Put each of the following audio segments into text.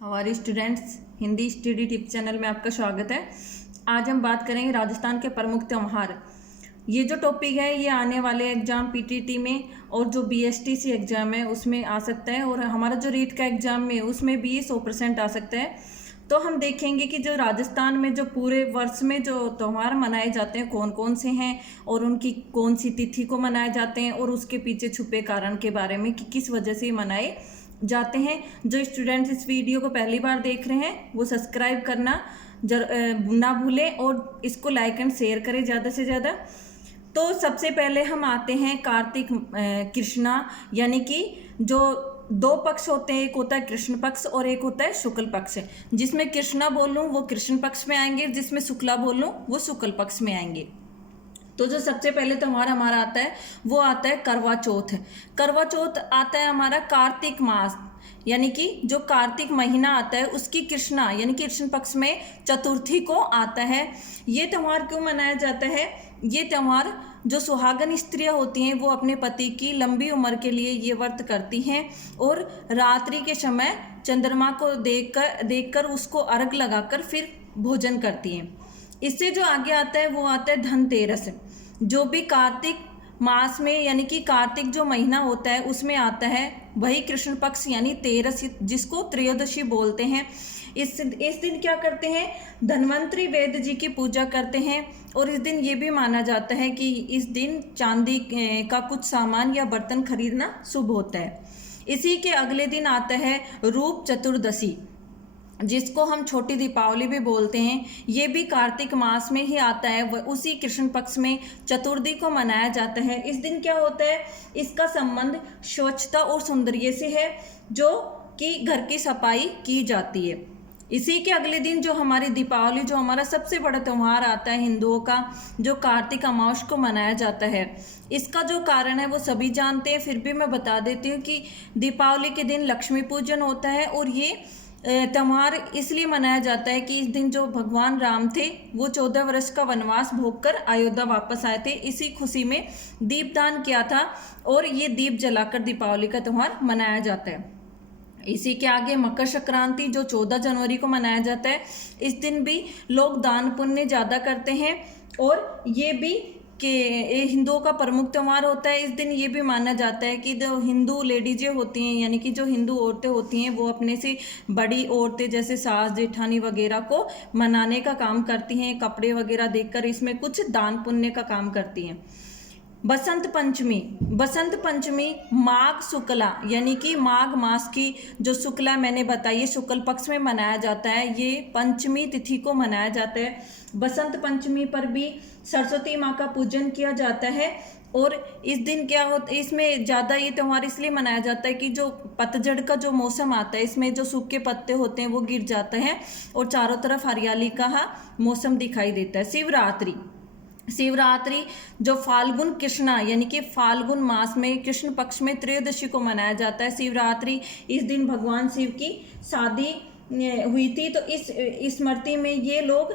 हमारे students Hindi study tip channel में आपका स्वागत है। आज हम बात करेंगे राजस्थान के प्रमुख त्यौहार। ये जो टॉपिक है ये आने वाले एग्जाम पीटीटी में और जो बीएसटीसी एग्जाम है उसमें आ सकता है, और हमारा जो रीट का एग्जाम में उसमें भी 100% आ सकता है। तो हम देखेंगे कि जो राजस्थान में जो पूरे वर्ष में जो त्यौहार मनाए जाते हैं कौन कौन से हैं और उनकी कौन सी तिथि को मनाए जाते हैं और उसके पीछे छुपे कारण के बारे में कि किस वजह से मनाए जाते हैं। जो स्टूडेंट्स इस वीडियो को पहली बार देख रहे हैं वो सब्सक्राइब करना ना भूलें और इसको लाइक एंड शेयर करें ज़्यादा से ज़्यादा। तो सबसे पहले हम आते हैं कार्तिक कृष्णा, यानी कि जो दो पक्ष होते हैं, एक होता है कृष्ण पक्ष और एक होता है शुक्ल पक्ष। जिसमें कृष्णा बोलूँ वो कृष्ण पक्ष में आएंगे, जिसमें शुक्ला बोलूँ वो शुक्ल पक्ष में आएंगे। तो जो सबसे पहले त्यौहार हमारा आता है वो आता है करवा चौथ। करवा चौथ आता है हमारा कार्तिक मास, यानी कि जो कार्तिक महीना आता है उसकी कृष्णा यानी कि कृष्ण पक्ष में चतुर्थी को आता है। ये त्यौहार क्यों मनाया जाता है? ये त्यौहार जो सुहागन स्त्रियां होती हैं वो अपने पति की लंबी उम्र के लिए ये व्रत करती हैं और रात्रि के समय चंद्रमा को देखकर उसको अर्घ लगाकर फिर भोजन करती हैं। इससे जो आगे आता है वो आता है धनतेरस, जो भी कार्तिक मास में यानी कि कार्तिक जो महीना होता है उसमें आता है, वही कृष्ण पक्ष यानी तेरस, जिसको त्रयोदशी बोलते हैं। इस दिन क्या करते हैं? धन्वंतरी वेद जी की पूजा करते हैं। और इस दिन ये भी माना जाता है कि इस दिन चांदी का कुछ सामान या बर्तन खरीदना शुभ होता है। इसी के अगले दिन आता है रूप चतुर्दशी, जिसको हम छोटी दीपावली भी बोलते हैं। ये भी कार्तिक मास में ही आता है, उसी कृष्ण पक्ष में चतुर्थी को मनाया जाता है। इस दिन क्या होता है? इसका संबंध स्वच्छता और सौंदर्य से है, जो कि घर की सफाई की जाती है। इसी के अगले दिन जो हमारी दीपावली, जो हमारा सबसे बड़ा त्यौहार आता है हिंदुओं का, जो कार्तिक अमावस को मनाया जाता है। इसका जो कारण है वो सभी जानते हैं, फिर भी मैं बता देती हूँ कि दीपावली के दिन लक्ष्मी पूजन होता है और ये त्यौहार इसलिए मनाया जाता है कि इस दिन जो भगवान राम थे वो 14 वर्ष का वनवास भोगकर अयोध्या वापस आए थे। इसी खुशी में दीपदान किया था और ये दीप जलाकर दीपावली का त्यौहार मनाया जाता है। इसी के आगे मकर संक्रांति, जो 14 जनवरी को मनाया जाता है। इस दिन भी लोग दान पुण्य ज़्यादा करते हैं और ये भी कि हिंदुओं का प्रमुख त्यौहार होता है। इस दिन ये भी माना जाता है कि जो हिंदू लेडीजें होती हैं यानी कि जो हिंदू औरतें होती हैं वो अपने से बड़ी औरतें जैसे सास जेठानी वगैरह को मनाने का काम करती हैं, कपड़े वगैरह देकर इसमें कुछ दान पुण्य का काम करती हैं। बसंत पंचमी माघ शुक्ला यानी कि माघ मास की जो शुक्ला मैंने बताई है शुक्ल पक्ष में मनाया जाता है। ये पंचमी तिथि को मनाया जाता है। बसंत पंचमी पर भी सरस्वती माँ का पूजन किया जाता है। और इस दिन क्या होता है, इसमें ज़्यादा ये त्यौहार इसलिए मनाया जाता है कि जो पतझड़ का जो मौसम आता है इसमें जो सूखे पत्ते होते हैं वो गिर जाते हैं और चारों तरफ हरियाली का मौसम दिखाई देता है। शिवरात्रि जो फाल्गुन कृष्णा यानी कि फाल्गुन मास में कृष्ण पक्ष में त्रयोदशी को मनाया जाता है। शिवरात्रि इस दिन भगवान शिव की शादी हुई थी, तो इस स्मृति में ये लोग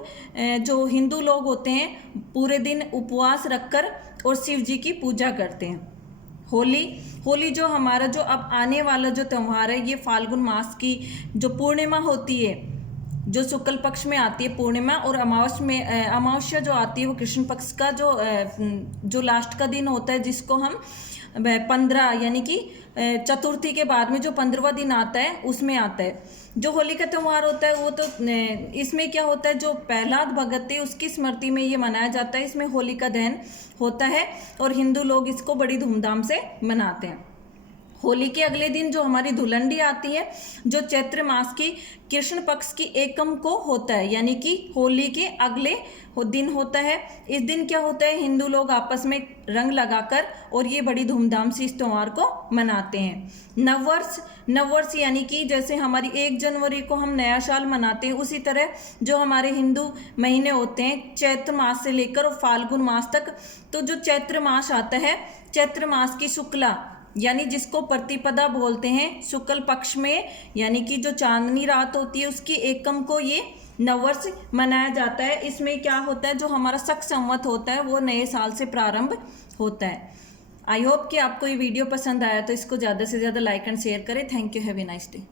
जो हिंदू लोग होते हैं पूरे दिन उपवास रखकर और शिव जी की पूजा करते हैं। होली जो हमारा जो अब आने वाला जो त्यौहार है ये फाल्गुन मास की जो पूर्णिमा होती है, जो शुक्ल पक्ष में आती है पूर्णिमा, और अमावस्या जो आती है वो कृष्ण पक्ष का जो लास्ट का दिन होता है, जिसको हम 15 यानी कि चतुर्थी के बाद में जो 15वां दिन आता है उसमें आता है। जो होली का त्यौहार होता है वो तो इसमें क्या होता है, जो प्रहलाद भगत थे उसकी स्मृति में ये मनाया जाता है। इसमें होली का दहन होता है और हिंदू लोग इसको बड़ी धूमधाम से मनाते हैं। होली के अगले दिन जो हमारी धुलंडी आती है, जो चैत्र मास की कृष्ण पक्ष की एकम को होता है, यानी कि होली के अगले दिन होता है। इस दिन क्या होता है, हिंदू लोग आपस में रंग लगाकर और ये बड़ी धूमधाम से इस त्यौहार को मनाते हैं। नववर्ष यानी कि जैसे हमारी 1 जनवरी को हम नया साल मनाते हैं, उसी तरह जो हमारे हिंदू महीने होते हैं चैत्र मास से लेकर और फाल्गुन मास तक, तो जो चैत्र मास आता है, चैत्र मास की शुक्ला यानी जिसको प्रतिपदा बोलते हैं, शुक्ल पक्ष में यानी कि जो चांदनी रात होती है उसकी एकम को ये नववर्ष मनाया जाता है। इसमें क्या होता है, जो हमारा शक संवत होता है वो नए साल से प्रारंभ होता है। आई होप कि आपको ये वीडियो पसंद आया तो इसको ज़्यादा से ज़्यादा लाइक एंड शेयर करें। Thank you, have a nice day.